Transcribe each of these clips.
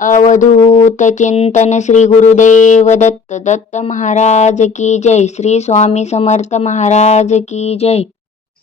अवधूत चिंतन श्री गुरुदेव दत्त दत्त महाराज की जय. श्री स्वामी समर्थ महाराज की जय.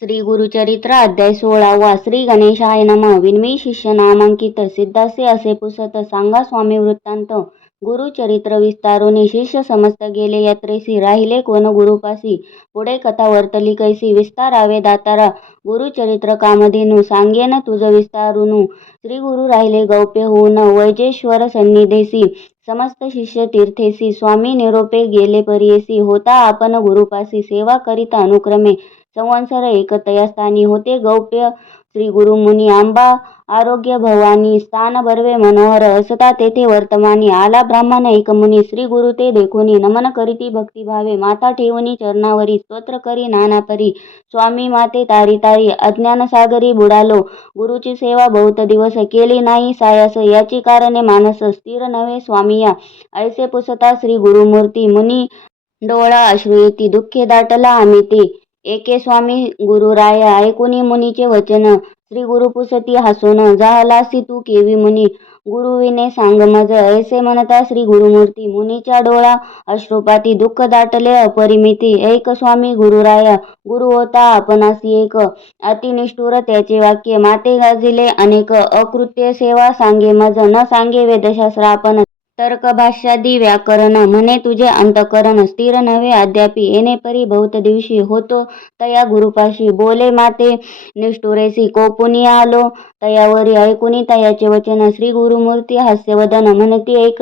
श्री गुरुचरित्र अध्याय 16. श्री गणेशाय नमः. विनमी शिष्य नामांकित सिद्धासे असे पुसत सांगा स्वामी वृत्तांत. गुरुचरित्र विस्तारोनी शिष्य समस्त गेले यात्रेसी राहिले कोण गुरुपासी. पुढे कथा वर्तली कैसी विस्तारावे दातारा. गुरुचरित्र कामधेनू सांगेन तुझ विस्तारुनु. श्री गुरु राहिले गौप्य होऊन वैजेश्वर सन्निधेसी. समस्त शिष्य तीर्थेसी स्वामी निरोपे गेले परियेसी. होता आपण गुरुपासी सेवा करीत अनुक्रमे संवत्सर एक तयास्थानी होते गौप्य. श्री गुरु मुनी आंबा आरोग्य भवानी स्थान बर्वे मनोहर असता तेथे वर्तमानी. आला ब्राह्मण एक मुनी श्री गुरु ते देखोनी. नमन करीती भक्तिभावे माथा ठेवणी चरणावरी. स्तोत्र करी नानापरी स्वामी माते तारी तारी. अज्ञान सागरी बुडालो गुरुची सेवा बहुत दिवस केली नाही सायास. याची कारणे मानस स्थिर नव्हे स्वामिया. ऐसे पुसता श्री गुरुमूर्ती मुनी डोळा अश्रू येती. दुःखे दाटला आमिते एके स्वामी गुरुराया. ऐकुनी मुनीचे वचन श्री गुरु पुसती हसून. जाहलासी तू केवी मुनी गुरुविने सांग मज. ऐसे म्हणता श्री गुरुमूर्ती मुनीच्या डोळा अश्रुपाती. दुःख दाटले अपरिमिती. ऐक स्वामी गुरुराया गुरु होता आपणासी एक. अति निष्ठुर त्याचे वाक्य माते गाजिले अनेक. अकृत्य सेवा सांगे मज न सांगे वेदशास्त्र आपण. तर्क भाष्यादी व्याकरण म्हणे तुझे अंतकरण. स्थिर नव्हे अद्यापि येणे परी बहुत दिवशी. होतो तया गुरुपाशी बोले माते निष्ठुरेसी. कोपुनी आलो तयावरी ऐकुनी तयाचे वचन. श्री गुरुमूर्ती हास्यवदन म्हणती ऐक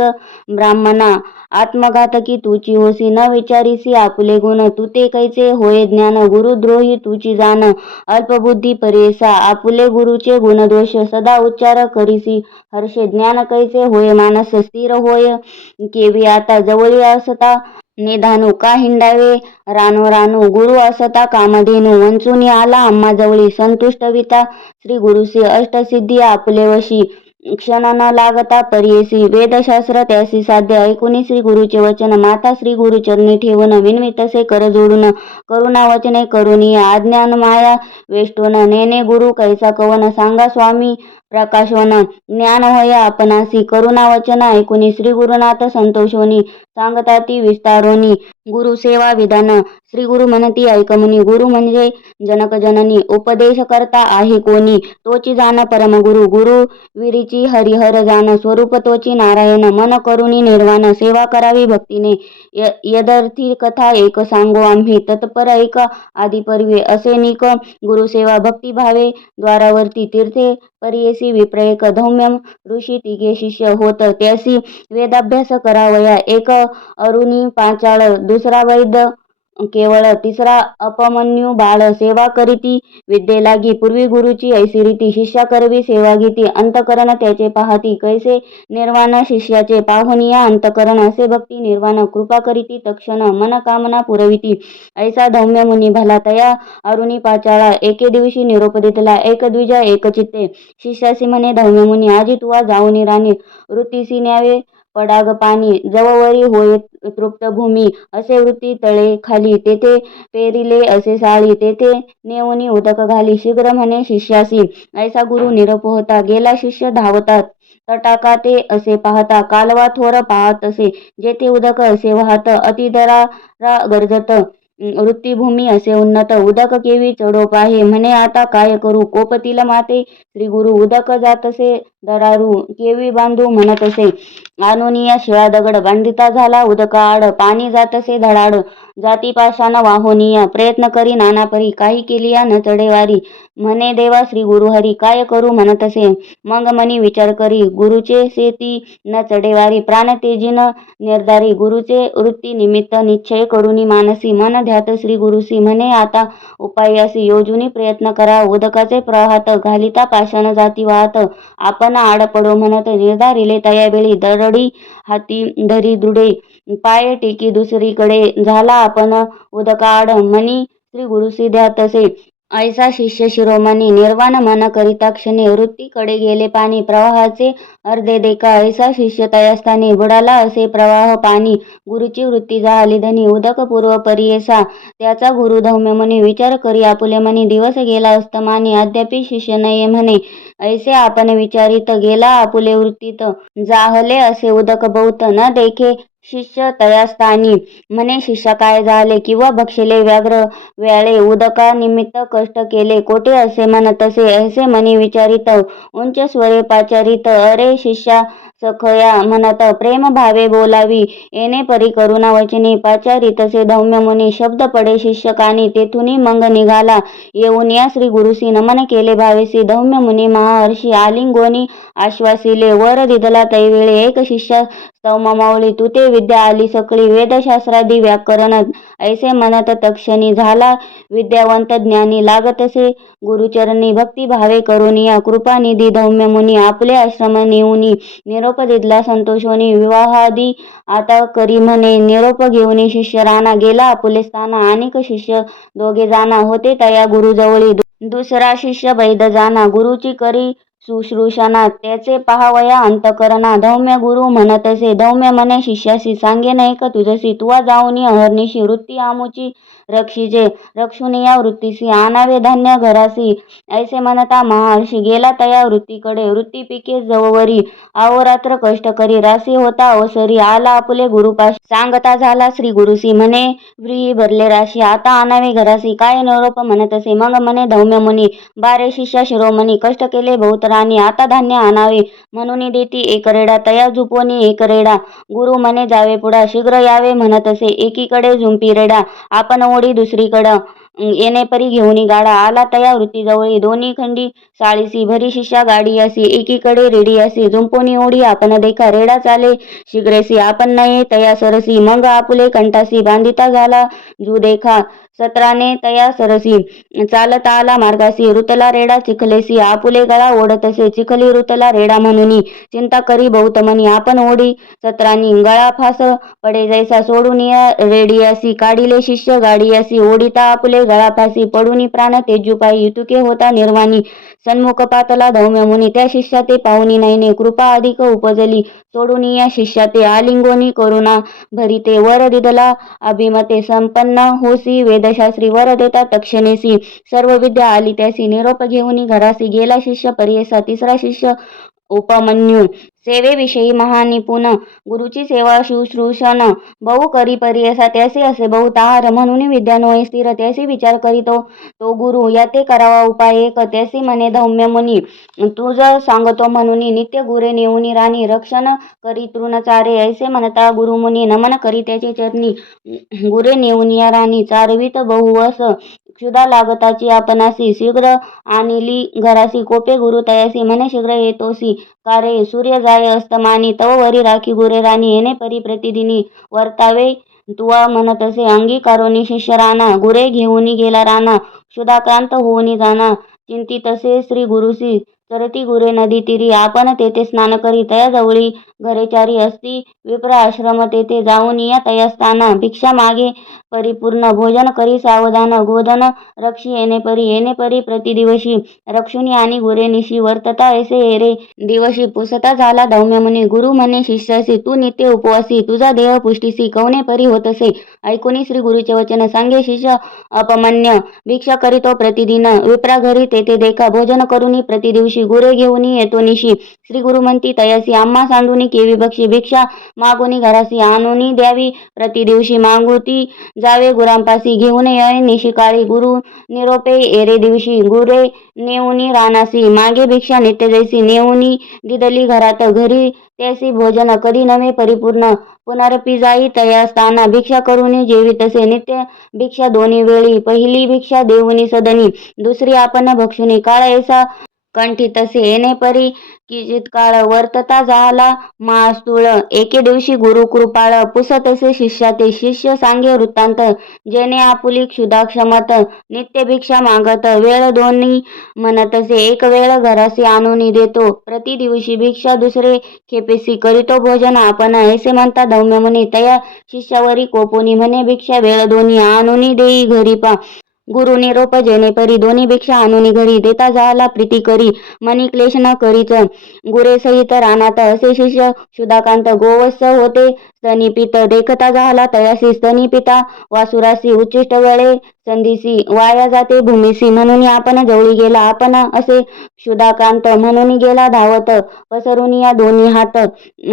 ब्राह्मणा आत्मघातकी तूची होसी. न विचारीसी आपुले गुण तुते कैचे होय ज्ञान. गुरुद्रोही तुची जाण अल्पबुद्धी परेसा. आपुले गुरुचे गुणदोष सदा उच्चार करीसी हर्षे. ज्ञान कैसे होय मानस स्थिर होय केवी आता. जवळी असता निधानू का हिंडावे रानो रानो. गुरु असता कामधेनू वंचुनी आला आम्हा जवळी. संतुष्टविता श्री गुरुसी अष्टसिद्धी आपले वशी. क्षण न लागता परियेसी वेदशास्त्र त्यासी साध्य. ऐकुनी श्री गुरुचे वचन माता श्री गुरु चरणी ठेवून. विनवितसे कर जोडून करुणा वचने करुणी. अज्ञान माया वेष्टून नेने गुरु कैसा कवन. सांगा स्वामी प्रकाशवन ज्ञान होय आपणासी. करुणा वचन ऐकुनी श्री गुरुनाथ संतोषोनी. सांगताती विस्तारोनी गुरु सेवा विधान. श्री गुरु म्हणती ऐक मुनी. गुरु म्हणजे जनक जननी. उपदेश करता आहे कोणी तोची जाण परम गुरु. गुरु विरीची हरिहर जाण. स्वरूप तोची नारायण. मन करुणी निर्वाण. सेवा करावी भक्तीने. यदर्थी कथा एक सांगो आम्ही. तत्पर ऐक आदिपर्वे असे निक. गुरुसेवा भक्तिभावे द्वारावरती तीर्थे परियेसी विप्रयेक. धौम्यम ऋषी तिघे शिष्य होत त्यासी. वेदाभ्यास करावया एक अरुणी पांचाळ. दुसरा वैद्य केवळ. तिसरा अपमन्यू बाळ. सेवा करीती विद्ये लागी. पूर्वी गुरुची ऐसी रीती. शिष्या करवी सेवा घेती. अंतकरण त्याचे पाहती कैसे निर्वाण. शिष्याचे पाहुनिया अंतकरण असे भक्ती निर्वाण. कृपा करीती तक्षण मन कामना पुरविती. ऐसा धौम्य मुनी भला तया अरुणी पाचाळा. एके दिवशी निरोप देतला एक द्विज एक चित्ते. शिष्यासी म्हणे धौम्य मुनी आजी तुवा जाऊनी राणी. वृत्तीसी न्यावे पडाग पाणी. जववरी होय तृप्त भूमी. असे वृत्ती तळे खाली. तेथे पेरिले असे साळी. तेथे नेऊनी उदक घाली. शीघ्र म्हणे शिष्यासी. ऐसा गुरु निरोप होता. गेला शिष्य धावतात तटाका ते असे पाहता. कालवा थोर पाहत असे जेथे उदक असे वाहत. अतिदरारा गरजत वृत्तीभूमी असे उन्नत. उदक केवी चढो पाहे म्हणे आता काय करू. कोपतील माते श्री गुरु. उदक जातसे दरारू केवी बांधू म्हणतसे. आणुनिया शिळा दगड बांधिता झाला उदकाआड. पाणी जातसे धडाड जाती पाषाण वाहोनिया. प्रयत्न करी नानापरी काही केलिया न चढेवारी. म्हणे देवा श्री गुरु हरी काय करू म्हणतसे. मग मनी विचार करी गुरुचे सेती न चढेवारी. प्राण तेजीन निर्धारी गुरुचे वृत्ती निमित्त. निश्चय करुनी मानसी मन ध्यात श्री गुरुसी. म्हणे आता उपायासी योजुनी प्रयत्न करा. उदकाचे प्रवाहात घालिता पाषाण जाती वाहत. आपण आड पडो म्हणत निर्धारिले तयावेळी. दरडी हाती धरी दृढे पाय टेकी दुसरीकडे. झाला आपण उदकाआड मनी श्री गुरुसी ध्यातसे. ऐसा शिष्य शिरोमणी निर्वाण मन करिता क्षणे. वृत्तीकडे गेले पाणी प्रवाहाचे अर्धे देखा. ऐसा शिष्य तयास्थानी बुडाला असे प्रवाह पाणी. गुरुची वृत्ती जाहली धनी. उदक पूर्व परियेसा. त्याचा गुरु धौम्य मुनी विचार करी आपुले मनी. दिवस गेला अस्तमानी अद्यापि शिष्य नये म्हणे. ऐसे आपण विचारित गेला आपुले वृत्तीत जाहले असे उदक बहुत न देखे शिष्य तयास्थानी म्हणे शिष्य काय झाले किंवा बक्षिले व्याघ्र व्याळे उदका निमित्त कष्ट केले कोठे असे म्हणतसे ऐसे मनी विचारित उंच स्वरे पाचारित अरे शिष्या सखया म्हणत प्रेम भावे बोलावी येणे परी करुणा वचनी पाचारितसे धौम्य मुनी शब्द पडे शिष्यकानी तेथुनी मंग निघाला येऊन या श्री गुरुसी नमन केले भावेसी धौम्य मुनी महर्षी आलिंगोनी आश्वासिले वर दिदला तैवेळे एक शिष्य स्तवमावळी तू ते विद्या आली सकळी वेदशास्त्रादी व्याकरण ऐसे म्हणत तक्षणी झाला विद्यावंत ज्ञानी लागतसे गुरुचरणी भक्ती भावे करुनिया कृपानिधी धौम्य मुनी आपले आश्रम नेऊनी निरोप दिदला संतोषोनी विवाहादी आता करी म्हणे निरोप घेऊनी शिष्य राणा गेला आपुले स्थाना अनेक शिष्य दोघे जाना होते तया गुरुजवळी दुसरा शिष्य वैद जाना गुरुची करी शुश्रूषणा त्याचे पहावया अंतकरणा धौम्य गुरु म्हणतसे धौम्य म्हणे शिष्यासी सांगे नाही का तुझसी तुवा जाऊनी अहर्निशी वृत्ती आमुची रक्षिजे रक्षुनिया वृत्तीसी आणावे धान्य घरासी ऐसे म्हणता महर्षी गेला तया वृत्तीकडे वृत्ती पिके जववरी अहोरात्र कष्ट करी राशी होता अवसरी आला आपुले गुरुपाशी सांगता झाला श्री गुरुसी म्हणे व्रीही भरले राशी आता आणावे घरासी काय निरोप म्हणतसे मग म्हणे धौम्य मुनी बारे शिष्या शिरोमणी कष्ट केले बहुत राणी आता धान्य आणावे म्हणून देती एक रेडा तया झुपोनी एक रेडा गुरु म्हणे जावे पुढा शीघ्र यावे म्हणतसे एकीकडे झुंपी रेडा आपण ओढी दुसरीकडं येणे परी घेऊनी गाडा आला तया वृत्तीजवळी दोन्ही खंडी साळीसी भरी शिष्या गाडी असी एकीकडे रेडी असी झुंपोनी ओढी आपण देखा रेडा चाले शीघ्रेसी आपण नये तया सरसी मग आपुले कंठासी बांधिता झाला जू देखा सत्राने तया सरसी चालत आला मार्गासी रुतला रेडा चिखलेसी आपुले गळा ओढतसे चिखली रुतला रेडा म्हणूनी चिंता करी बहुत मनी आपण ओढी सत्रानी गळा फास पडे जैसा सोडून या रेडी असी काढिले शिष्य गाडी असी ओढिता आपुले गळा फासी पडूनी प्राण तेजुपाई युतुके होता निर्वाणी सन्मुख पातला धौम्य मुनी त्या शिष्या ते पाहुनी नैने कृपा अधिक उपजली सोडून या शिष्या ते आलिंगोनी करुणा भरिते वर दिदला अभिमते संपन्न होसी वेदशास्त्री वर देता तक्षणेसी सर्व विद्या आली त्यासी निरोप घेऊनी घरासी गेला शिष्य परियेसा तिसरा शिष्य उपमन्यू सेवेविषयी महानिपुण गुरुची सेवा शुश्रूषण बहु करी परियसा त्यासी असे बहुत आहार म्हणून विद्या नोय स्थिर त्यासी विचार करीतो तो गुरु याते करावा उपाय एक त्यासी म्हणे धौम्य मुनी तू जर सांगतो म्हणून नित्य गुरे नेऊनी राणी रक्षण करी तृणचारे ऐसे म्हणता गुरुमुनी नमन करी त्याचे चरणी गुरे नेऊन या राणी चारवीत बहुवस क्षुधा लागताची आपणासी शीघ्र आणली घरासी कोपे गुरु तयासी म्हणे शीघ्र येतोसी कारे सूर्य जाय अस्तमानी तव वरी राखी गुरे राणी येणे परी प्रतिदिनी वर्तावे तुवा म्हणतसे अंगीकारोनी शिष्य राणा गुरे घेऊनी गेला राणा क्षुधाक्रांत होऊनी जाना चिंतितसे श्री गुरुसी चरती गुरे नदी तीरी आपण तेथे स्नान करी तया जवळी घरेचारी असती विप्र आश्रम तेथे जाऊन या तयास्थाना भिक्षा मागे परिपूर्ण भोजन करी सावधान गोधन रक्षी येणे परी प्रतिदिवशी रक्षुनी आणि गुरे निशी वर्तता ऐसे एरे दिवशी पुसता झाला धौम्य मुनी गुरु म्हणे शिष्यासी तू नित्य उपवासी तुझा देह पुष्टीसी कवने परी होतसे ऐकुनी श्री गुरुचे वचन सांगे शिष्य अपमन्य भिक्षा करीतो प्रतिदिन विप्रा घरी तेथे देखा भोजन करूनी प्रतिदिवशी गुरे घेऊनी येतो निशी श्री गुरु म्हणती तयासी आम्हा सांडूनी केवी बक्षी भिक्षा मागुनी घरासी आणूनी द्यावी प्रतिदिवशी मागुती जावे गुरांपासी घेऊन ये निशी काळी गुरु निरोपे एरे दिवशी गुरे नेऊनी रानासी मागे भिक्षा नित्य जैसी नेऊनी दिदली घरात घरी त्यासी भोजन कधी नव्हे परिपूर्ण पुनरपी जाई तया स्थाना भिक्षा करूनी जेवी तसे नित्य भिक्षा दोन्ही वेळी पहिली भिक्षा देऊनी सदनी दुसरी आपण भक्षुनी काळ ऐसा कंठी तसे येणे परी किंचित काळ वर्तता झाला मास्तुळ एके दिवशी गुरु कृपाळ पुसतसे शिष्या ते शिष्य सांगे वृत्तांत जेणे आपुली क्षुधा क्षमत नित्य भिक्षा मागत वेळ दोन्ही म्हणतसे एक वेळ घरासी आणून देतो प्रति दिवशी भिक्षा दुसरे खेपेसी करीतो भोजन आपण ऐसे म्हणता धौम्य मुनी तया शिष्यावरी कोपोनी म्हणे भिक्षा वेळ दोन्ही आणून देई घरी पा गुरु निरोप जेणे परी दोन्ही भिक्षा आणून घरी देता झाला प्रीती करी मनी क्लेश न करीच गुरे सहित रानात असे शिष्य क्षुधाकांत गोवत्स होते स्तनीपित देखता झाला तयासी स्तनीपिता वासुरासी उच्चिष्ट गळे संधीसी वाया जाते भूमीसी म्हणून आपण जवळी गेला आपण असे क्षुधाकांत म्हणून गेला धावत पसरून या दोन्ही हात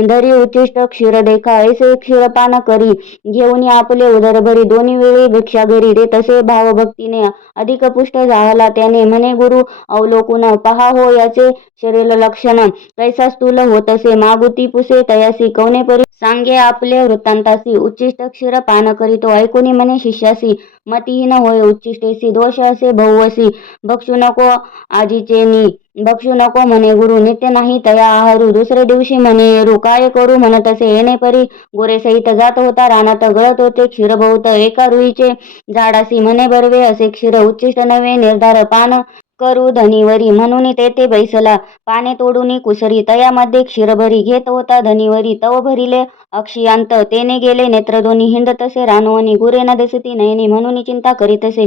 धरी उच्चिष्ट क्षीर देखा ऐसे क्षीरपान करी घेऊन आपले उदरभरी दोन्ही वेळी भिक्षा घरी दे तसे भावभक्तीने अधिक पुष्ट झाला त्याने म्हणे गुरु अवलोकून पहा हो याचे शरीर लक्षण कैसा स्थूल होतसे मागुती पुसे तयासी कवने परी सांगे आपले वृत्तांतासी उच्चिष्ट क्षीर पान करीतो ऐकुनी म्हणे शिष्यासी मतिहीन होय उच्चिष्टेसी दोष असे बहुवसी भक्षू नको आजीचेनी भक्षू नको म्हणे गुरु नित्य नाही तया आहारू दुसरे दिवशी म्हणे येरू काय करू म्हणत असे येणे परी गोरे सहित जात होता रानात गळत होते क्षीर बहुत एका रुईचे झाडासी म्हणे बरवे असे क्षीर उच्चिष्ट नव्हे निर्धार पान करू धनीवरी म्हणून तेथे बैसला पाने तोडून कुसरी तयामध्ये क्षीरभरी घेत होता धनीवरी तव भरिले अक्षियांत तेने गेले नेत्र दोन्ही हिंड तसे रानवणी गुरे न दिसती नयनी म्हणून चिंता करीतसे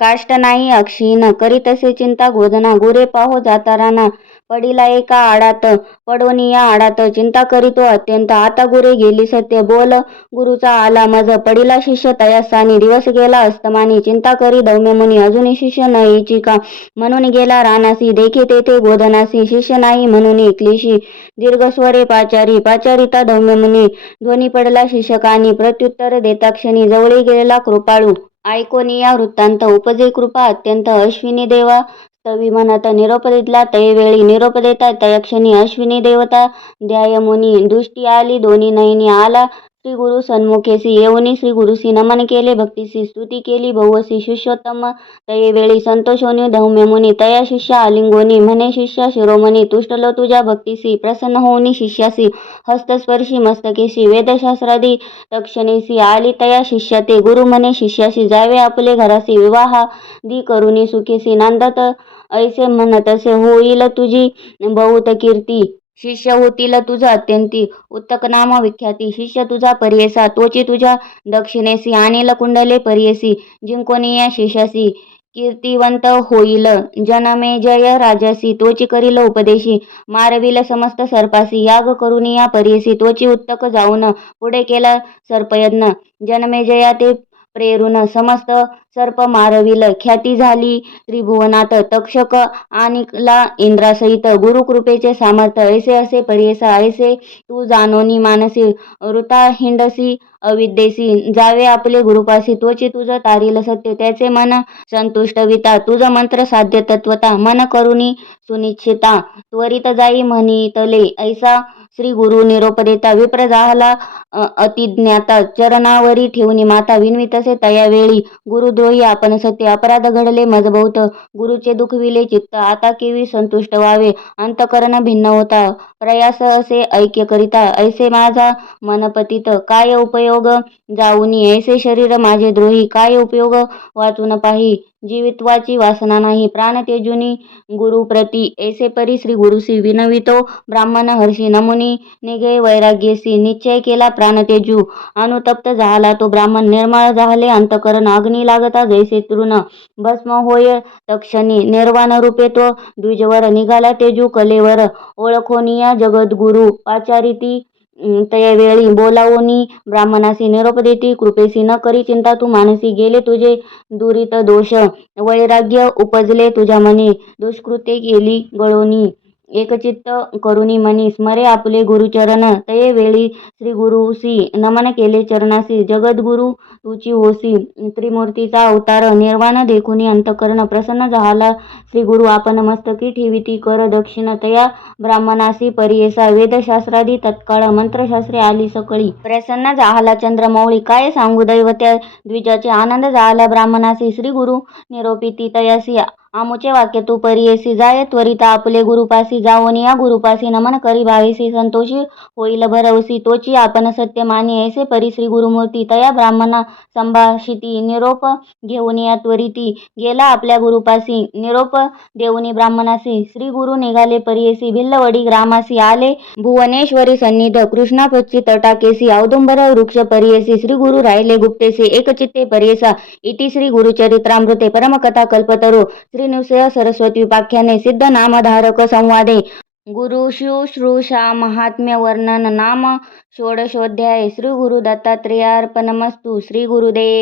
काष्ट नाही अक्षीन करीतसे चिंता गोधना गुरे पाहो जाता राना पडिला एका आडात पडोनी या आडात चिंता करीतो अत्यंत आता गुरे गेली सत्य बोल गुरुचा आला मज पडिला शिष्य तयासानी दिवस गेला अस्तमानी चिंता करी दौम्य मुनी अजूनही शिष्य न यायची का म्हणून गेला रानासी देखी तेथे गोधनासी शिष्य नाही म्हणून क्लेशी दीर्घस्वरे पाचारी पाचारिता दौम्य मुनी ध्वनी पडला शिक्षकांनी प्रत्युत्तर देता क्षणी जवळी गेलेला कृपाळू ऐकोनिया वृत्तांत उपजे कृपा अत्यंत अश्विनी देवा स्तवी म्हणत निरोप दिला तयवेळी निरोप देता तयक्षणी अश्विनी देवता ध्यायमुनी दृष्टी आली दोन्ही नयनी आला श्री गुरु सन्मुखेसी येऊनी श्री गुरुसी नमन केले भक्तीसी स्तुती केली बहुवसी शिष्योत्तम तयवेळी संतोषोनी धौम्य मुनी तया शिष्य आलिंगोनी म्हणे शिष्य शिरोमणी तुष्टलो तुझ्या भक्तीसी प्रसन्न होऊनी शिष्यासी हस्तस्पर्शी मस्तकेशी वेदशास्त्रादी तक्षणीसी आली तया शिष्य ते गुरु म्हणे शिष्याशी जावे आपले घरासी विवाहा दी करुणी सुखेसी नांदत ऐसे म्हणतसे होईल तुझी बहुत कीर्ती शिष्य होतील तुझा अत्यंती उत्तक नाम विख्याती शिष्य तुझा परियसा तोची तुझ्या दक्षिणेसी आणील कुंडले परियसी जिंकोनिया शिष्यासी कीर्तिवंत होईल जनमे जय राजासी तोची करील उपदेशी मारविल समस्त सर्पासी याग करुनिया परियसी तोची उत्तक जाऊन पुढे केला सर्पयज्ञ जनमेजया ते प्रेरून समस्त सर्प मारविल ख्याती झाली त्रिभुवनात तक्षक आणिकला इंद्रासहित गुरुकृपेचे सामर्थ्य ऐसे असे परियसा ऐसे तू जाणोनी मानसी ऋता हिंडसी अविद्येसी जावे आपले गुरुपासी तोची तुझ तारील सत्य त्याचे मन संतुष्टविता तुझ मंत्र साध्य तत्वता मन करुणी सुनिश्चिता त्वरित जाई म्हणितले ऐसा श्री गुरु निरोप देता विप्र झाला अतिज्ञाता चरणावरी ठेवणी माता विनवितसे तयावेळी गुरुद्रोही आपण सत्य अपराध घडले मजबौत गुरुचे दुखविले चित्त आता केवी संतुष्ट व्हावे अंतकरण भिन्न होता प्रयास असे ऐक्य करिता ऐसे माझा मनपतित काय उपयोग जाऊनी ऐसे शरीर माझे द्रोही काय उपयोग वाचून पाही जीवित्वाची वासना नाही प्राण तेजुनी गुरुप्रती ऐसे परी श्री गुरुसी विनवितो ब्राह्मण हर्षी नमुनी निघे वैराग्यसी निश्चय केला प्राण तेजू अनुतप्त झाला तो ब्राह्मण निर्मळ झाले अंतकरण अग्नी लागता जैसे तृण भस्म होय तक्षणी निर्वाण रूपे तो द्विजवर निघाला तेजू कलेवर ओळखोनिया जगद्गुरु पाचारिती तयवेळी बोलावोनी ब्राह्मणासी निरोप देती कृपेसी न करी चिंता तू मानसी गेले तुझे दुरित दोष वैराग्य उपजले तुझ्या मनी दुष्कृत्ये केली गळोनी एकचित्त करुणी मनी स्मरे आपले गुरुचरण तये वेळी श्री गुरुसी नमन केले चरणासी जगद्गुरु तुची होसी त्रिमूर्तीचा अवतार निर्वाण देखुनी अंतकरण प्रसन्न झाला श्री गुरु आपण मस्तकी ठेविती कर दक्षिण तया ब्राह्मणासी परियेसा वेदशास्त्रादी तत्काळ मंत्रशास्त्रे आली सकळी प्रसन्न झाला चंद्रमौळी काय सांगू दैवत्या द्विजाचे आनंद झाला ब्राह्मणासी श्री गुरु निरोपिती तयासी आमुचे वाक्य तू परियेसी जाय त्वरित आपले गुरुपासी जाऊन या गुरुपासी नमन करी भावेसी संतोषी होईल भरवसी तोची आपण सत्य मानी ऐसे परी श्री गुरुमूर्ती तया ब्राह्मणा संभाषिती निरोप घेऊन या त्वरिती गेला आपल्या गुरुपासी निरोप देऊनी ब्राह्मणासी श्री गुरु निघाले परियेसी भिल्लवडी ग्रामासी आले भुवनेश्वरी सन्निध कृष्णापच्ची तटाकेसी औदुंबर वृक्ष परियेसी श्री गुरु राहिले गुप्तेसी एकचित्ते परियेसा इति श्री गुरुचरित्रामृते परमकथा कल्पतरो श्री नृसिंह सरस्वती उपाख्याने सिद्ध नामधारक संवादे गुरु शुश्रूषा महात्म्य वर्णन नाम षोडशोध्याय. श्री गुरु दत्तात्रेयार्पणमस्तु. श्री गुरुदेव